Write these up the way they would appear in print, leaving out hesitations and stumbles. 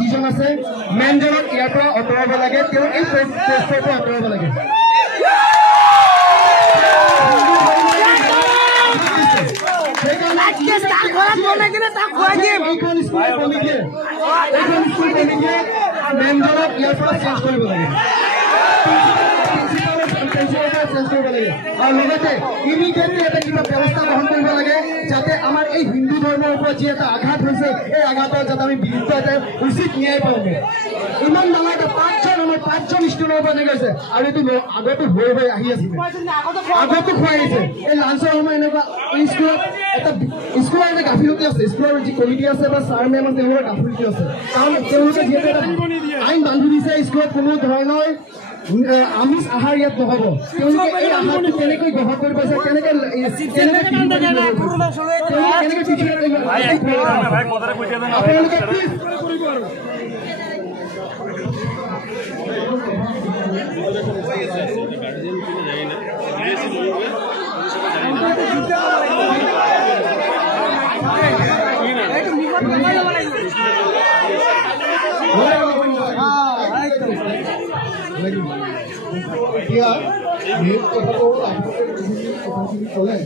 যিজন আছে মেনজনক ইয়াৰ পৰা আঁতৰাব লাগে তেওঁ এই পোষ্টৰ পৰা আঁতৰাব লাগে মেনজনক ইয়াৰ পৰা চেঞ্জ কৰিব লাগে আৰু লগতে ইমিডিয়েটলি এটা কিবা ব্যৱস্থা গ্ৰহণ কৰিব লাগে যাতে আমাৰ এই হিন্দু ধৰ্মৰ ওপৰত যি এটা আঘাত হৈছে এই আঘাতৰ যাতে আমি বিৰুদ্ধ এটা উচিত ন্যায় পাওঁ ইমান ডাঙৰ এটা পাঁচজন ষ্টুডেণ্টৰ পৰা এনেকৈ হৈছে আৰু এইটো আগতো হৈ আহি আছিলে আগতো খুৱাই আহিছে এই লাঞ্চৰ সময় এনেকুৱা স্কুলত এটা স্কুলৰ এটা গাফিলতি আছে স্কুলৰ যি কমিটি আছে বা ছাৰ মেম আছে তেওঁলোকৰ গাফিলতি আছে কাৰণ তেওঁলোকে যিহেতু এটা আইন বান্ধি দিছে স্কুলত কোনো ধৰণৰ আমিষ আহাৰ ইয়াত নহব তেওঁলোকে এই আহাৰটো কেনেকৈ গ্ৰহণ কৰিব আছে কেনেকৈ এতিয়া মেইন কথাটো আপোনালোকে কথাখিনি ক'লে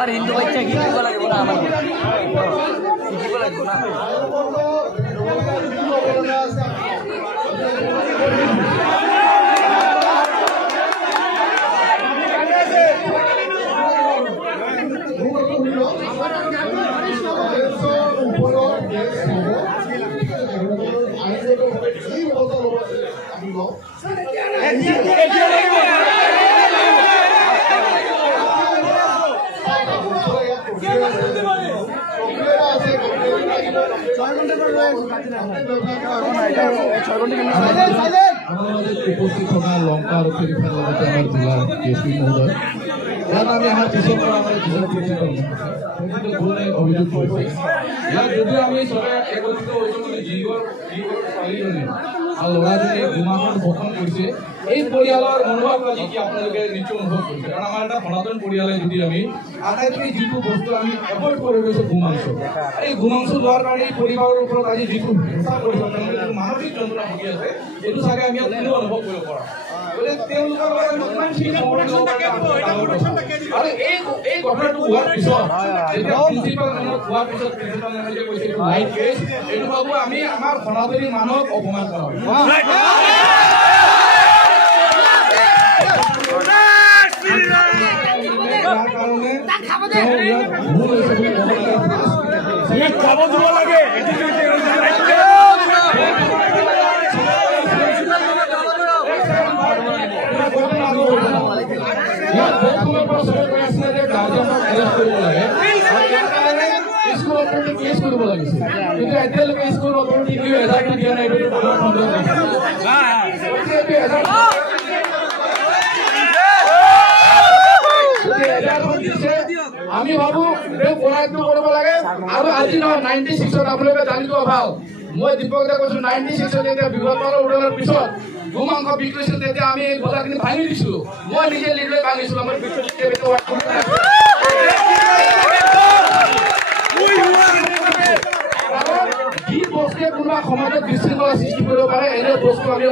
আর হিন্দু বাচ্চা কি দিব লাগিব না আমার দিব লাগিব না উপস্থিত থকা লংকা আৰক্ষী বিষয়াৰ লগতে আমাৰ জিলাৰ ডিএছপি মহোদয় ইয়াত আমি অহাৰ পিছৰ পৰা আমাৰ জিলাৰ অভিযোগ কৰিছে ইয়াত যদিও আমি চবে একত্ৰিত হৈছোঁ মানে যিবোৰ ছোৱালীজনী আৰু ল'ৰাজনে বোমাখন বহন কৰিছে এই পৰিয়ালৰ মনোভাৱ আজি কি আপোনালোকে নিশ্চয় অনুভৱ কৰিছে কাৰণ আমাৰ এটা সনাতন পৰিয়ালে যদি আমি আটাইতকৈ যিটো বস্তু আমি এভইড কৰি গৈছোঁ গোমাংস এই গোমাংস লোৱাৰ কাৰণে এই পৰিবাৰৰ ওপৰত আজি যিটো হিংসা কৰিছে তেওঁলোকে যিটো মানসিক যন্ত্ৰণা ভুগি আছে এইটো চাগে আমি কোনো অনুভৱ কৰিব পৰা তেওঁলোকৰ আৰু এই ঘটনাটো হোৱাৰ পিছত যেতিয়া প্ৰিন্সিপাল মেমক হোৱাৰ পিছত প্ৰিন্সিপাল মেমে যে কৈছে এইটো লাইট কেছ এইটো ভাবো আমি আমাৰ সনাতনী মানুহক অপমান কৰা হয় কেছ কৰিব লাগিছিল কিন্তু এতিয়ালৈকে স্কুল অথৰিটি এজাৰ্টি দিয়া নাই আমি ভাবো পঢ়াটো কৰিব লাগে আৰু আজি নহয় 96ত আপোনালোকে জানিব ভাল মই দীপক দা কৈছো 96ত যেতিয়া বিগতৰ উদলৰ পিছত গোমাংস বিক্ৰী হৈছিল তেতিয়া আমি এই বজাৰখিনি ভাঙি দিছিলো মই নিজে লিডলৈ ভাঙিছিলো আমাৰ যি বস্তুৱে কোনোবা সমাজত বিশৃংখলা সৃষ্টি কৰিব পাৰে এনে বস্তু আমি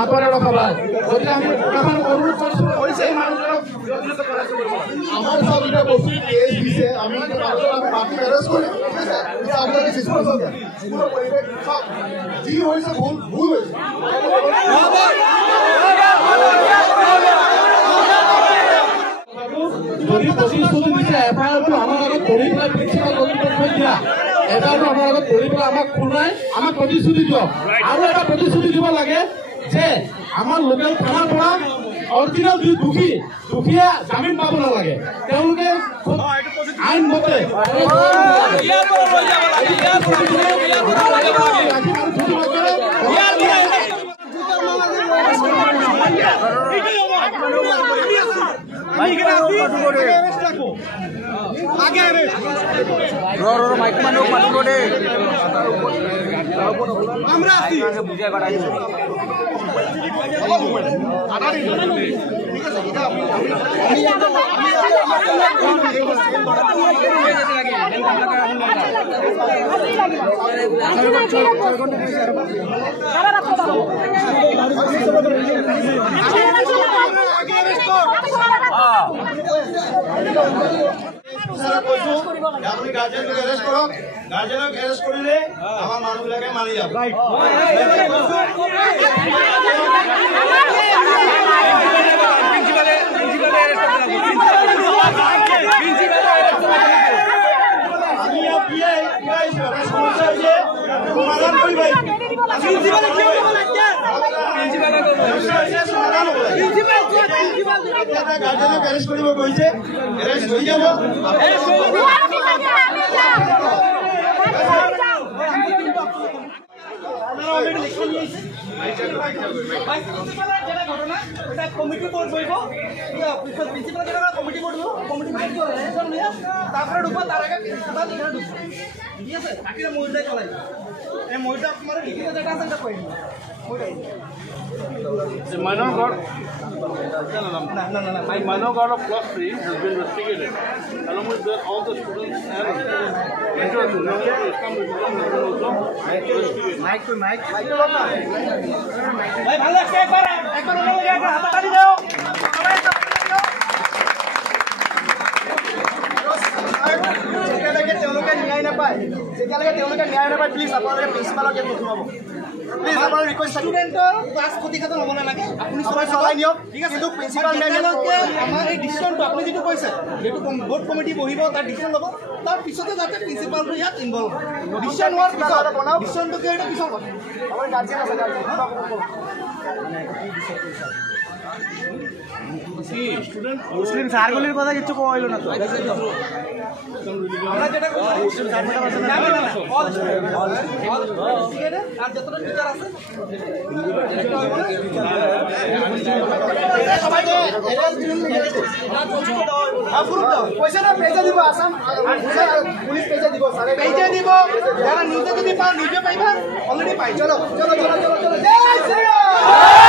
আঁতৰাই ৰখা ভাল গতিকে আমি অনুৰোধ কৰিছো এই মানুহজনক আমার সব এটা বস্তু কেস দিছে আমি বাকি ম্যানেজ করি আপনাকে সিস্টেম আছে পুরো পরিবেশ সব জি হইছে ভুল হইছে যদি প্রতিশ্রুতি দিছে এফআইআরটো আমার আগত কৰি পেলাই প্ৰিন্সিপাল গলিত থৈ দিয়া এফআইআৰটো আমাৰ আগত কৰি পেলাই আমাক শুনাই আমাক প্ৰতিশ্ৰুতি দিয়ক আৰু এটা প্ৰতিশ্ৰুতি দিব লাগে যে আমাৰ লোকেল থানাৰ পৰা অৰিজিনেল দুখীয়া জামিন পাব নালাগে তেওঁলোকে আইন মতে মাইক মানুহ মাতিব দে আমরা বুঝাই বাড়াই আপুনি গাৰ্জেনক এৰেষ্ট কৰক গাৰ্জেনক এৰেষ্ট কৰিলে আমাৰ মানুহবিলাকে মানি যাব আমি সমস্যা হৈছে সমাধান কৰিব গাৰ্জেনক এৰেষ্ট কৰিব গৈছে এৰেষ্ট হৈ যাব কমিটি বোর্ড বইব প্রিন্সিপাল কমিটি বোর্ড কমিটি তারপরে ঢুকবো তার আগে প্রিন্সিপাল এখানে ঢুকবো ঠিক আছে বাকি মহিলায় চলাই এই মহিলা তোমার লিখিত যেটা আছে সেটা কই Minor God, my minor God of class 3 has been investigated. Along with that, all the students and teachers who have come with them have been also investigated. ভাই ভালো লাগছে একবার হাতাতালি দাও যেতিয়ালৈকে তেওঁলোকে ন্যায় নাপায় প্লিজ আপোনালোকে প্ৰিন্সিপালক ইয়াত নোসোমাব প্লিজ আপোনাৰ ৰিকুৱেষ্ট ষ্টুডেণ্টৰ ক্লাছ ক্ষতিসাধন হ'ব নালাগে আপুনি চলাই নিয়ক ঠিক আছে কিন্তু প্ৰিন্সিপাল মেমে আমাৰ এই ডিচিশ্যনটো আপুনি যিটো কৈছে যিটো বোৰ্ড কমিটি বহিব তাৰ ডিচিশ্যন ল'ব তাৰ পিছতে যাতে প্ৰিন্সিপালটো ইয়াত ইনভলভ ডিচিশ্যন হোৱাৰ পিছত ডিচিশ্যনটো কি এইটো পিছত আমাৰ গাৰ্জেন আছে মুসলিম সারগুলির কথা কিছু কইল না তো আমরা যেটা মুসলিম সারগুলির কথা না ঠিক আছে আর যতটা টিচার আছে সবাই পয়সা না পেজে দিব আসাম পুলিশ পেজে দিব সারে পেজে দিব যারা নিজে যদি পাও নিজে পাইবা অলরেডি পাই চলো জয় শ্রী রাম